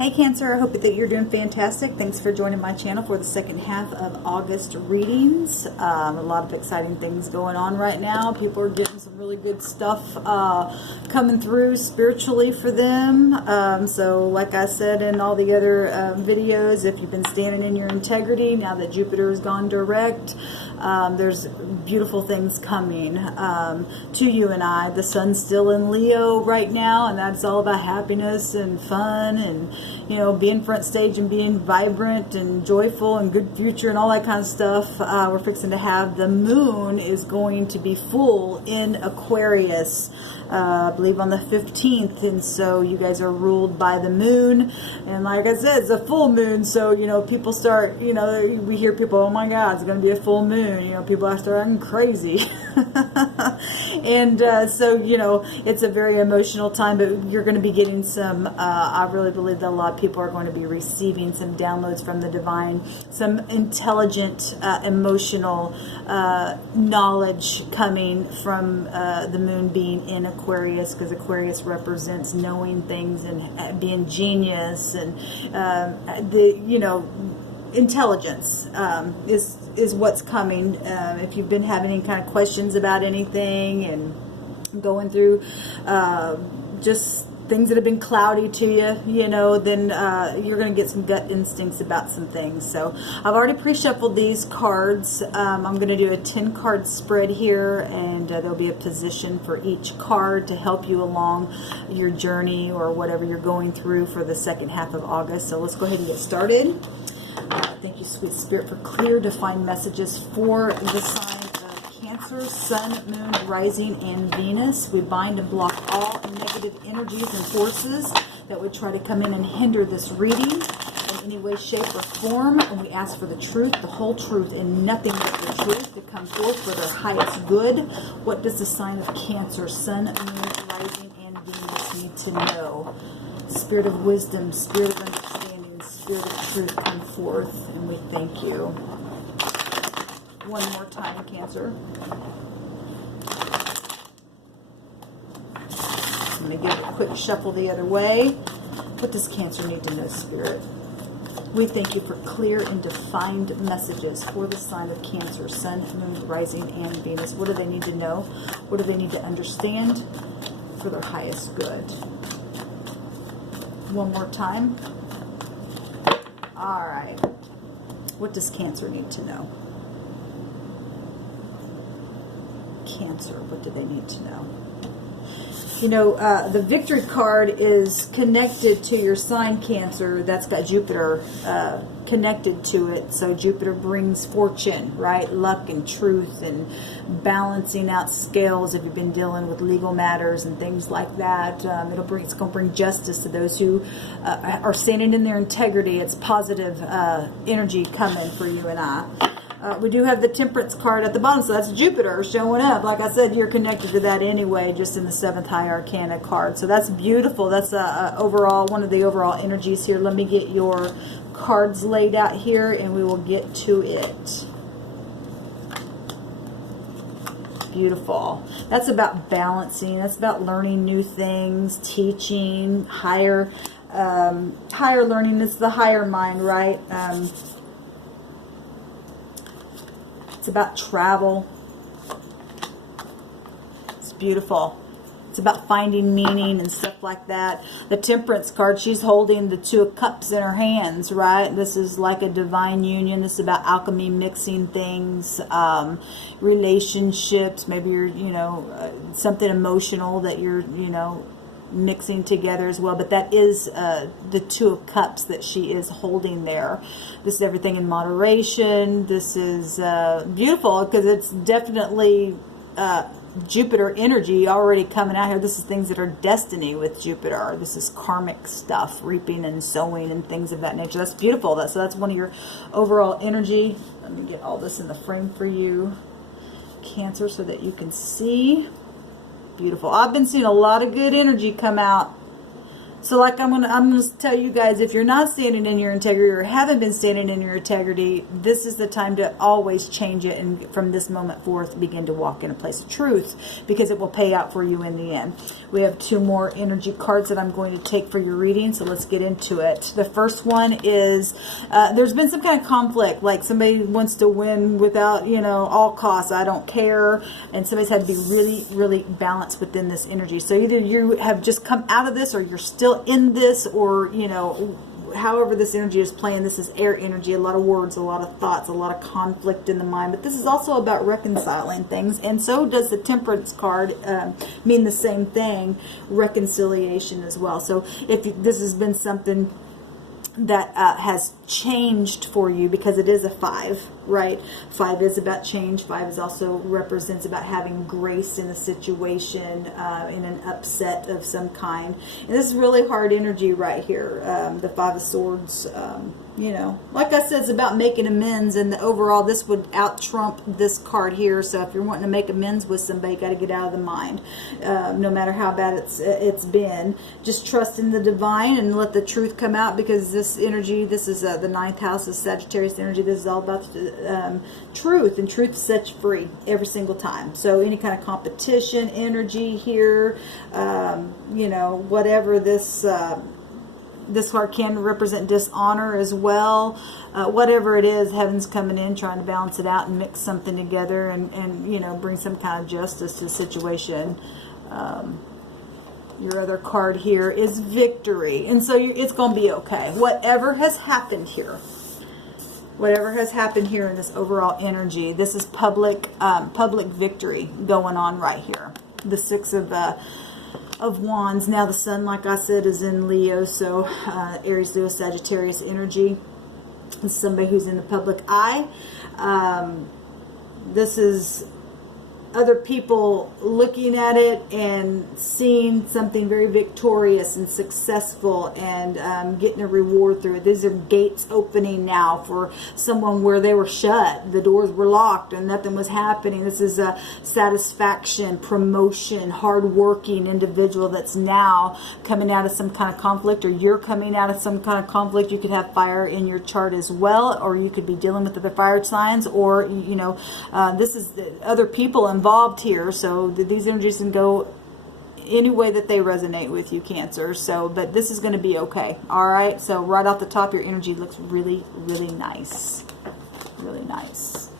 Hey Cancer, I hope that you're doing fantastic. Thanks for joining my channel for the second half of August readings. A lot of exciting things going on right now. People are getting some really good stuff coming through spiritually for them. So like I said in all the other videos, if you've been standing in your integrity, now that Jupiter has gone direct, there's beautiful things coming to you and I. The sun's still in Leo right now, and that's all about happiness and fun and, you know, being front stage and being vibrant and joyful and good future and all that kind of stuff. We're fixing to have the moon is going to be full in Aquarius, I believe on the 15th, and so you guys are ruled by the moon, and like I said, it's a full moon, so, you know, people start, you know, we hear people, oh my God, it's going to be a full moon, you know, people start acting crazy. And so, you know, it's a very emotional time, but you're going to be getting some, I really believe that a lot of people are going to be receiving some downloads from the divine, some intelligent, emotional knowledge coming from the moon being in Aquarius, because Aquarius represents knowing things and being genius, and the, you know, intelligence is what's coming. If you've been having any kind of questions about anything and going through just things that have been cloudy to you, you know, then you're going to get some gut instincts about some things. So I've already pre-shuffled these cards. I'm going to do a 10 card spread here, and there'll be a position for each card to help you along your journey or whatever you're going through for the second half of August. So let's go ahead and get started. Thank you, Sweet Spirit, for clear, defined messages for the sign of Cancer, Sun, Moon, Rising, and Venus. We bind and block all negative energies and forces that would try to come in and hinder this reading in any way, shape, or form. And we ask for the truth, the whole truth, and nothing but the truth to come forth for their highest good. What does the sign of Cancer, Sun, Moon, Rising, and Venus need to know? Spirit of wisdom, spirit of understanding, spirit of truth, come forth, and we thank you. One more time, Cancer. Let me give it a quick shuffle the other way. What does Cancer need to know, Spirit? We thank you for clear and defined messages for the sign of Cancer, Sun, Moon, Rising, and Venus. What do they need to know? What do they need to understand for their highest good? One more time. All right. What does Cancer need to know? Cancer, what do they need to know? You know, the victory card is connected to your sign, Cancer. That's got Jupiter connected to it. So Jupiter brings fortune, right? Luck and truth and balancing out scales if you've been dealing with legal matters and things like that. It's going to bring justice to those who are standing in their integrity. It's positive energy coming for you and I. We do have the Temperance card at the bottom, so that's Jupiter showing up. Like I said, you're connected to that anyway, just in the 7th High Arcana card. So that's beautiful. That's overall one of the overall energies here. Let me get your cards laid out here, and we will get to it. Beautiful. That's about balancing. That's about learning new things, teaching, higher learning. It's the higher mind, right? It's about travel. It's beautiful. It's about finding meaning and stuff like that. The Temperance card, she's holding the 2 of Cups in her hands, right? This is like a divine union. This is about alchemy, mixing things, relationships. Maybe you're, you know, something emotional that you're, you know, mixing together as well, but that is the 2 of Cups that she is holding there. This is everything in moderation. This is beautiful because it's definitely Jupiter energy already coming out here. This is things that are destiny with Jupiter. This is karmic stuff, reaping and sowing and things of that nature. That's beautiful. So that's one of your overall energy. Let me get all this in the frame for you, Cancer, so that you can see. Beautiful. I've been seeing a lot of good energy come out So like I'm gonna tell you guys, if you're not standing in your integrity or haven't been standing in your integrity, this is the time to always change it, and from this moment forth begin to walk in a place of truth, because it will pay out for you in the end. We have 2 more energy cards that I'm going to take for your reading, so let's get into it. The first one is there's been some kind of conflict, like somebody wants to win without, you know, all costs, I don't care, and somebody's had to be really, really balanced within this energy. So either you have just come out of this, or you're still in this, or, you know, however this energy is playing. This is air energy, a lot of words, a lot of thoughts, a lot of conflict in the mind, but this is also about reconciling things, and so does the Temperance card mean the same thing, reconciliation as well. So if this has been something that has changed for you, because it is a 5, right? 5 is about change. 5 is also represents about having grace in a situation, in an upset of some kind. And this is really hard energy right here. The 5 of Swords, you know, like I said, it's about making amends, and the overall, this would out trump this card here. So if you're wanting to make amends with somebody, you got to get out of the mind, no matter how bad it's been. Just trust in the divine and let the truth come out, because this energy, this is the 9th house of Sagittarius energy. This is all about truth, and truth sets you free every single time. So any kind of competition energy here, you know, whatever this this card can represent dishonor as well. Whatever it is, heaven's coming in, trying to balance it out and mix something together, and you know, bring some kind of justice to the situation. Your other card here is victory, and so it's going to be okay. Whatever has happened here, whatever has happened here in this overall energy, this is public victory going on right here. The 6 of Wands. Now the Sun, like I said, is in Leo, so Aries, Leo, Sagittarius energy. This is somebody who's in the public eye. This is other people looking at it and seeing something very victorious and successful, and getting a reward through it. These are gates opening now for someone where they were shut. The doors were locked and nothing was happening. This is a satisfaction, promotion, hardworking individual that's now coming out of some kind of conflict, or you're coming out of some kind of conflict. You could have fire in your chart as well, or you could be dealing with the fire signs, or, you know, this is other people involved here, so these energies can go any way that they resonate with you, Cancer. So, but this is going to be okay. All right. So right off the top, your energy looks really, really nice. Really nice.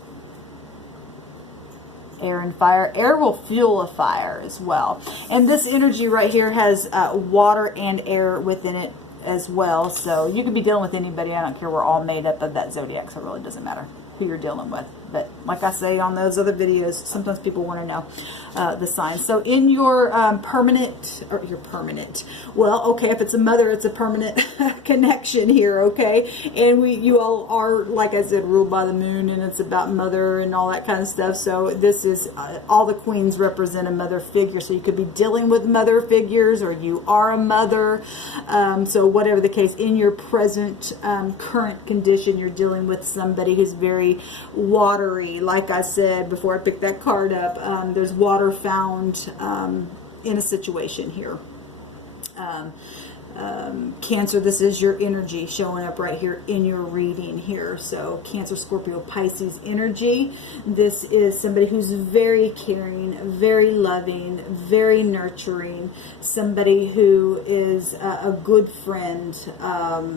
Air and fire. Air will fuel a fire as well. And this energy right here has water and air within it as well. So you could be dealing with anybody. I don't care. We're all made up of that zodiac, so it really doesn't matter who you're dealing with. But like I say on those other videos, sometimes people want to know the signs. So in your permanent, or your permanent, well, okay, if it's a mother, it's a permanent connection here, okay? And you all are, like I said, ruled by the moon, and it's about mother and all that kind of stuff. So this is, all the queens represent a mother figure. So you could be dealing with mother figures, or you are a mother. So whatever the case, in your present current condition, you're dealing with somebody who's very watery. Like I said before I picked that card up, there's water found in a situation here. Cancer, this is your energy showing up right here in your reading here. So Cancer, Scorpio, Pisces energy. This is somebody who's very caring, very loving, very nurturing, somebody who is a good friend,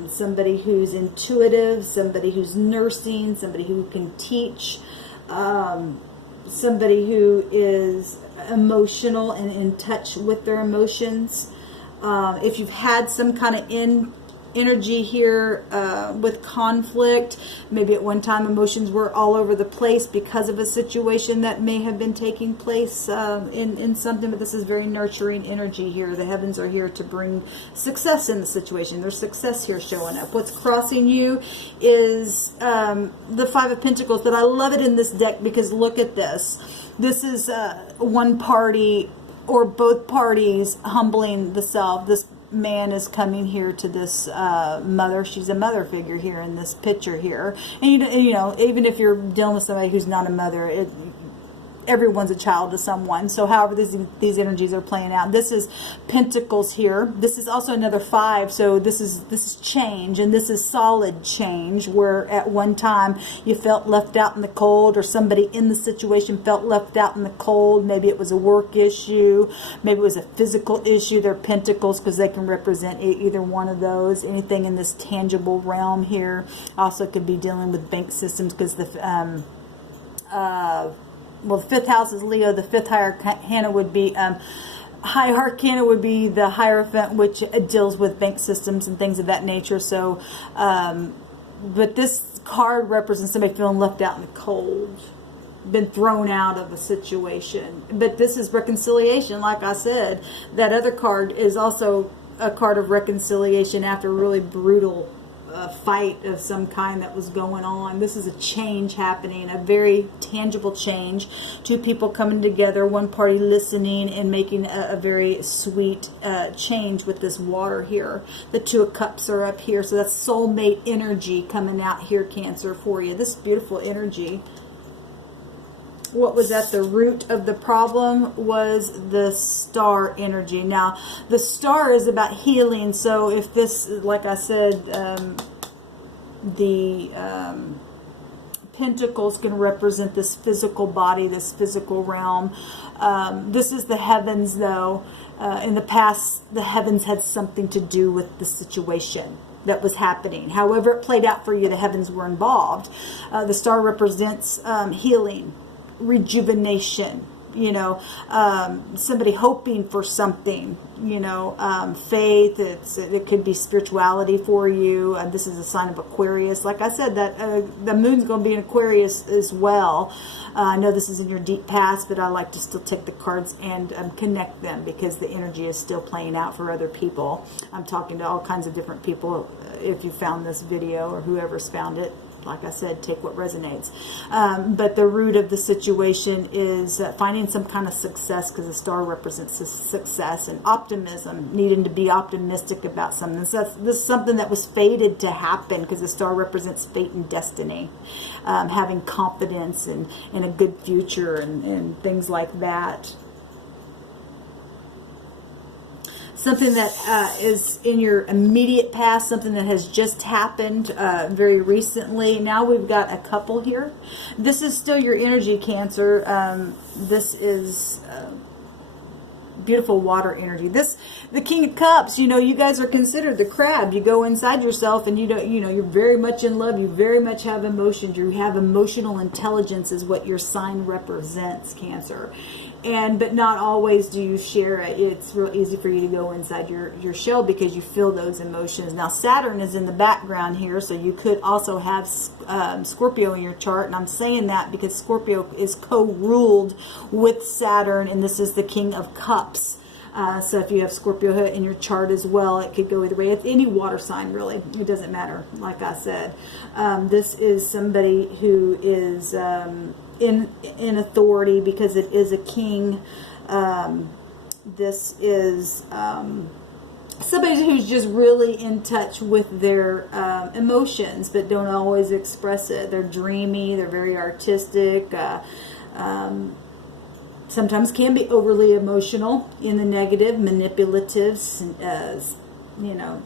somebody who's intuitive, somebody who's nursing, somebody who can teach, somebody who is emotional and in touch with their emotions. If you've had some kind of energy here with conflict, maybe at one time emotions were all over the place because of a situation that may have been taking place in something, but this is very nurturing energy here. The heavens are here to bring success in the situation. There's success here showing up. What's crossing you is the Five of Pentacles, but I love it in this deck because look at this. This is one party or both parties humbling the self. This man is coming here to this mother. She's a mother figure here in this picture here. And you know, even if you're dealing with somebody who's not a mother, everyone's a child to someone. So however these energies are playing out. This is Pentacles here. This is also another 5. So this is change, and this is solid change, where at one time you felt left out in the cold, or somebody in the situation felt left out in the cold. Maybe it was a work issue, maybe it was a physical issue. They're Pentacles because they can represent either one of those. Anything in this tangible realm here. Also could be dealing with bank systems, because the well, the 5th house is Leo. The 5th high arcana would be high arcana would be the Hierophant, which deals with bank systems and things of that nature. So, but this card represents somebody feeling left out in the cold, been thrown out of a situation. But this is reconciliation. Like I said, that other card is also a card of reconciliation after a really brutal fight of some kind that was going on. This is a change happening, a very tangible change. Two people coming together, one party listening and making a very sweet change with this water here. The 2 of Cups are up here, so that's soulmate energy coming out here, Cancer, for you. This beautiful energy. What was at the root of the problem was the Star energy. Now, the Star is about healing. So if this, like I said, the Pentacles can represent this physical body, this physical realm. This is the heavens, though. In the past, the heavens had something to do with the situation that was happening. However it played out for you, the heavens were involved. The Star represents healing, rejuvenation, you know, somebody hoping for something, you know, faith. It could be spirituality for you. This is a sign of Aquarius. Like I said, that the moon's going to be in Aquarius as well. I know this is in your deep past, but I like to still take the cards and connect them, because the energy is still playing out for other people. I'm talking to all kinds of different people. If you found this video, or whoever's found it, like I said, take what resonates. But the root of the situation is finding some kind of success, because the Star represents success and optimism, needing to be optimistic about something. This is something that was fated to happen, because the Star represents fate and destiny. Having confidence in a good future and things like that. Something that is in your immediate past, something that has just happened very recently. Now we've got a couple here. This is still your energy, Cancer. This is beautiful water energy. The King of Cups, you know, you guys are considered the crab. You go inside yourself and you're very much in love. You very much have emotions. You have emotional intelligence is what your sign represents, Cancer. But not always do you share it. It's real easy for you to go inside your shell, because you feel those emotions. Now, Saturn is in the background here, so you could also have Scorpio in your chart. And I'm saying that because Scorpio is co-ruled with Saturn, and this is the King of Cups. So if you have Scorpio in your chart as well, it could go either way. It's any water sign, really. It doesn't matter, like I said. This is somebody who is in authority, because it is a king. This is somebody who's just really in touch with their emotions, but don't always express it. They're dreamy. They're very artistic. Sometimes can be overly emotional in the negative, manipulative, you know,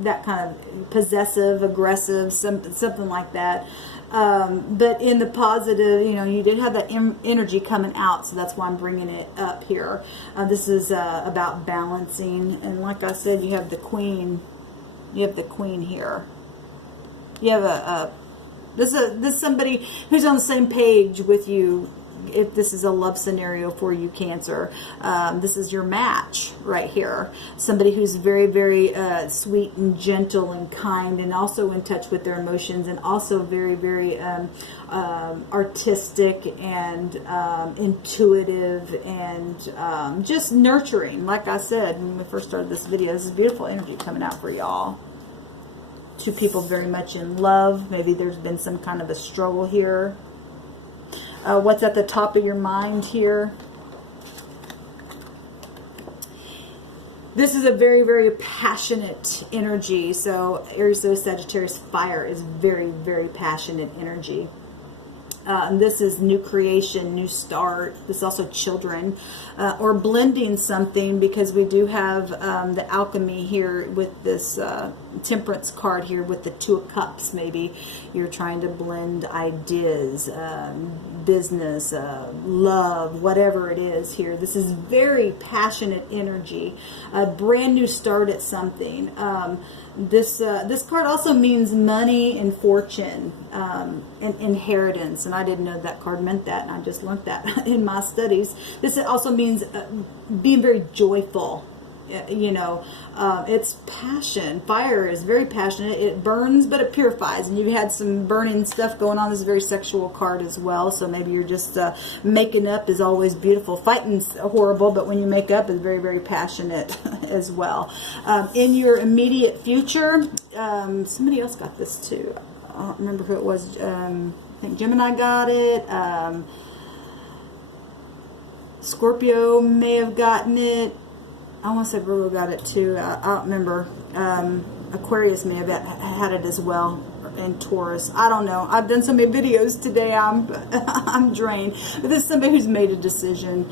that kind of possessive, aggressive, something like that. But in the positive, you know, you did have that energy coming out, so that's why I'm bringing it up here. This is about balancing, and like I said, you have the Queen. You have the Queen here. You have this is somebody who's on the same page with you. If this is a love scenario for you, Cancer, this is your match right here. Somebody who's very, very sweet and gentle and kind, and also in touch with their emotions, and also very, very artistic and intuitive and just nurturing. Like I said when we first started this video, this is beautiful energy coming out for y'all. Two people very much in love. Maybe there's been some kind of a struggle here. What's at the top of your mind here? This is a very, very passionate energy. So Aries, Leo, Sagittarius, fire is very, very passionate energy. And this is new creation, new start. This is also children, or blending something, because we do have the alchemy here with this temperance card here with the Two of Cups. Maybe you're trying to blend ideas, business, love, whatever it is here. This is very passionate energy, a brand new start at something. This card also means money and fortune, and inheritance, and I didn't know that card meant that, and I just learned that in my studies. This also means being very joyful. You know, it's passion. Fire is very passionate. It burns, but it purifies. And you've had some burning stuff going on. This is a very sexual card as well. So maybe you're just making up is always beautiful. Fighting's horrible, but when you make up, it's very, very passionate as well. In your immediate future, somebody else got this too. I don't remember who it was. I think Gemini got it. Scorpio may have gotten it. I want to say Virgo got it too. I don't remember. Aquarius may have had it as well, and Taurus. I don't know. I've done so many videos today. I'm drained. But this is somebody who's made a decision.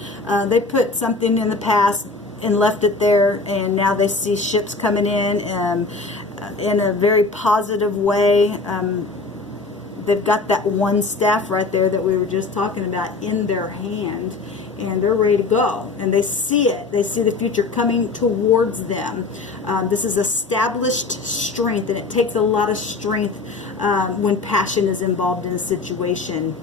They put something in the past and left it there, and now they see ships coming in a very positive way. They've got that one staff right there that we were just talking about in their hand, and they're ready to go, and they see it. They see the future coming towards them. This is established strength, and it takes a lot of strength when passion is involved in a situation.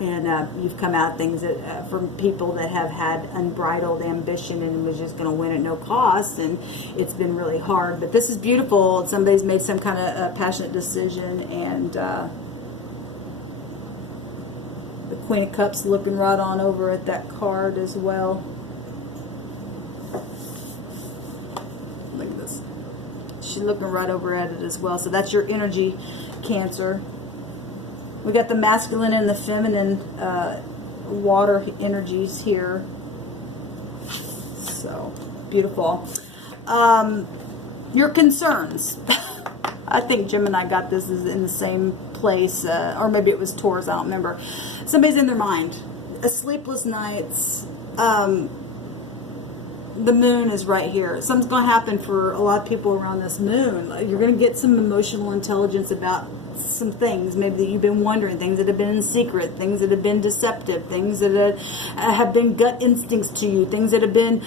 And you've come out of things that, from people that have had unbridled ambition and was just going to win at no cost, and it's been really hard. But this is beautiful. Somebody's made some kind of passionate decision, and the Queen of Cups looking right on over at that card as well. Look at this. She's looking right over at it as well. So that's your energy, Cancer. We got the masculine and the feminine water energies here. So beautiful. Your concerns. I think Gemini got this is in the same place, or maybe it was Taurus, I don't remember. Somebody's in their mind. Sleepless nights. The moon is right here. Something's going to happen for a lot of people around this moon. You're going to get some emotional intelligence about some things maybe that you've been wondering, things that have been in secret, things that have been deceptive, things that have been gut instincts to you, things that have been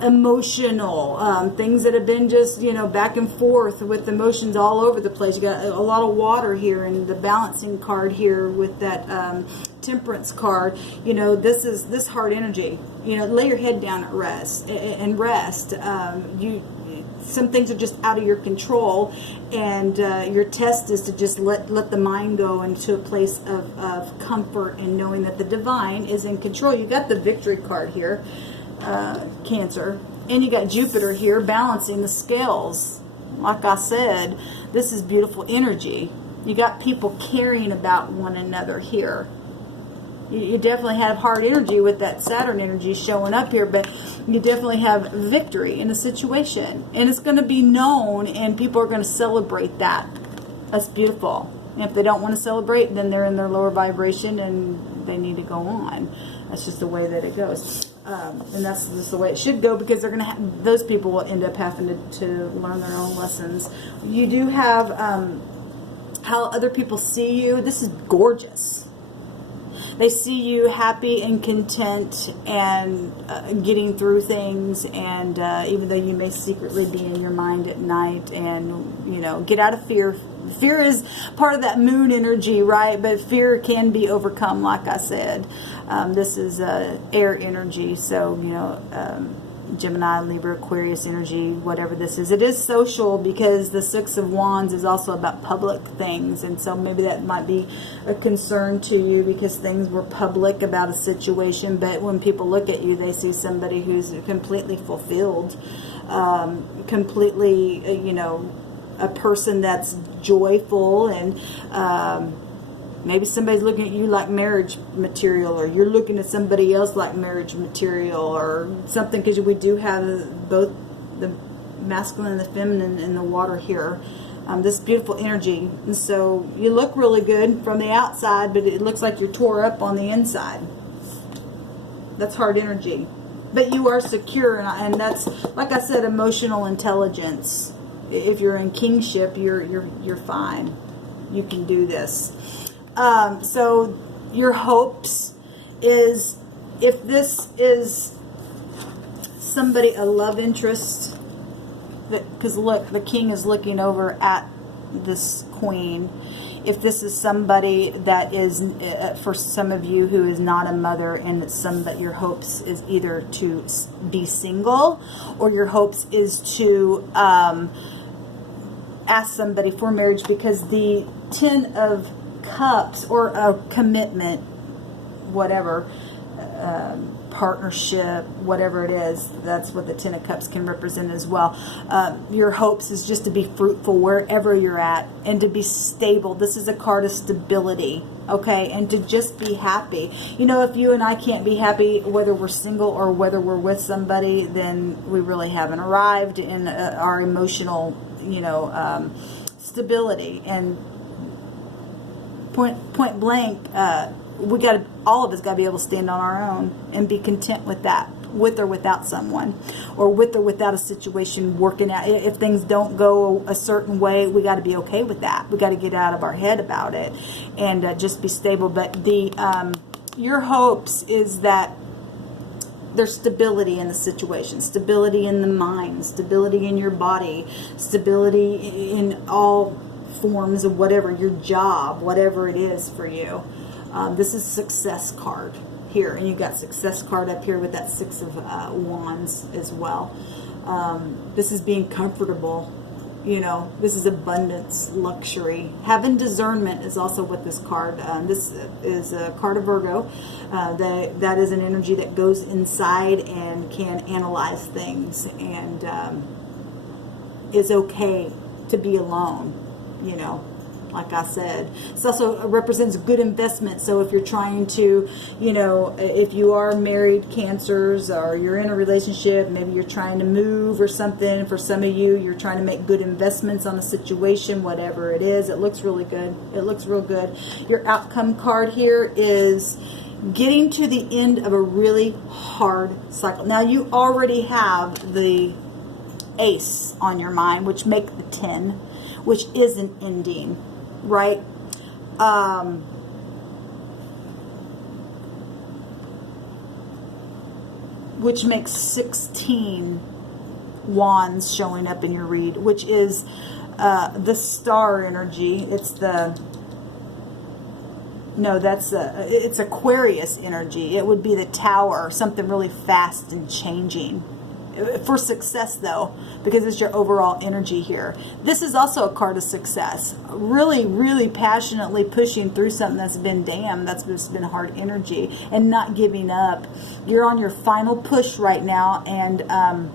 emotional, things that have been just, you know, back and forth with emotions all over the place. You got a lot of water here, and the balancing card here with that temperance card. You know, this hard energy. You know, lay your head down at rest and rest. Some things are just out of your control, and your test is to just let the mind go into a place of comfort and knowing that the divine is in control. You got the victory card here, Cancer, and you got Jupiter here balancing the scales. Like I said, this is beautiful energy. You got people caring about one another here. You definitely have hard energy with that Saturn energy showing up here, but you definitely have victory in a situation. And it's going to be known, and people are going to celebrate that. That's beautiful. And if they don't want to celebrate, then they're in their lower vibration and they need to go on. That's just the way that it goes. And that's just the way it should go, because they're going to those people will end up having to learn their own lessons. You do have how other people see you. This is gorgeous. They see you happy and content and getting through things, and even though you may secretly be in your mind at night, and, you know, get out of fear. Fear is part of that moon energy, right? But fear can be overcome, like I said. This is air energy, so, you know, Gemini, Libra, Aquarius energy, whatever this is. It is social, because the Six of Wands is also about public things, and so maybe that might be a concern to you because things were public about a situation, but when people look at you, they see somebody who's completely fulfilled, completely, you know, a person that's joyful, and maybe somebody's looking at you like marriage material, or you're looking at somebody else like marriage material, or something, because we do have both the masculine and the feminine in the water here. This beautiful energy. And so you look really good from the outside, but it looks like you're tore up on the inside. That's hard energy. But you are secure, and that's, like I said, emotional intelligence. If you're in kingship, you're fine. You can do this. So your hopes is, if this is somebody, a love interest, because look, the king is looking over at this queen. If this is somebody that is, for some of you, who is not a mother, and it's that your hopes is either to be single, or your hopes is to ask somebody for marriage, because the 10 of Cups, or a commitment, whatever, partnership, whatever it is, that's what the 10 of Cups can represent as well. Your hopes is just to be fruitful wherever you're at, and to be stable. This is a card of stability, okay? And to just be happy. You know, if you and I can't be happy, whether we're single or whether we're with somebody, then we really haven't arrived in our emotional, you know, stability. And point blank, we got to, all of us got to be able to stand on our own and be content with that, with or without someone, or with or without a situation working out. If things don't go a certain way, we got to be okay with that. We got to get out of our head about it and just be stable. But the your hopes is that there's stability in the situation, stability in the mind, stability in your body, stability in all forms of whatever, your job, whatever it is for you. This is success card here, and you got success card up here with that 6 of Wands as well. This is being comfortable, you know. This is abundance, luxury. Having discernment is also with this card. This is a card of Virgo. That is an energy that goes inside and can analyze things, and is okay to be alone, you know. Like I said, it also represents good investment. So if you're trying to, you know, if you are married, Cancers, or you're in a relationship, maybe you're trying to move or something. For some of you, you're trying to make good investments on a situation, whatever it is. It looks really good. It looks real good. Your outcome card here is getting to the end of a really hard cycle. Now, you already have the Ace on your mind, which make the 10, which is an ending. Right? Which makes 16 wands showing up in your read, which is the star energy. It's the, no, that's it's Aquarius energy. It would be the Tower, something really fast and changing. For success, though, because it's your overall energy here. This is also a card of success. Really, really passionately pushing through something that's been that's just been hard energy, and not giving up. You're on your final push right now, and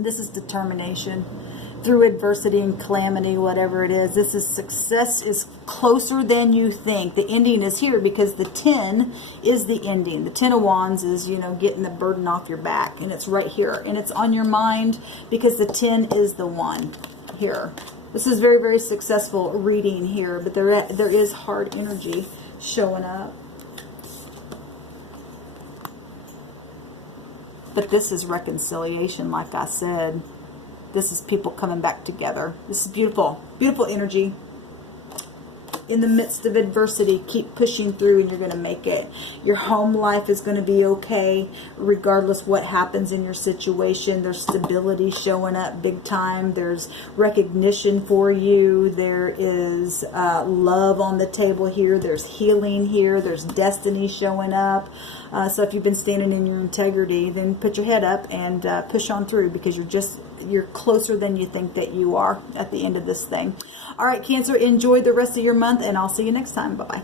this is determination. Through adversity and calamity, whatever it is, this is success is closer than you think. The ending is here because the 10 is the ending. The 10 of Wands is, you know, getting the burden off your back, and it's right here, and it's on your mind because the 10 is the one here. This is very, very successful reading here, but there is hard energy showing up. But this is reconciliation, like I said. This is people coming back together. This is beautiful. Beautiful energy. In the midst of adversity, keep pushing through, and you're going to make it. Your home life is going to be okay, regardless what happens in your situation. There's stability showing up big time. There's recognition for you. There is love on the table here. There's healing here. There's destiny showing up. So if you've been standing in your integrity, then put your head up and push on through, because you're closer than you think that you are at the end of this thing. All right, Cancer, enjoy the rest of your month, and I'll see you next time. Bye-bye.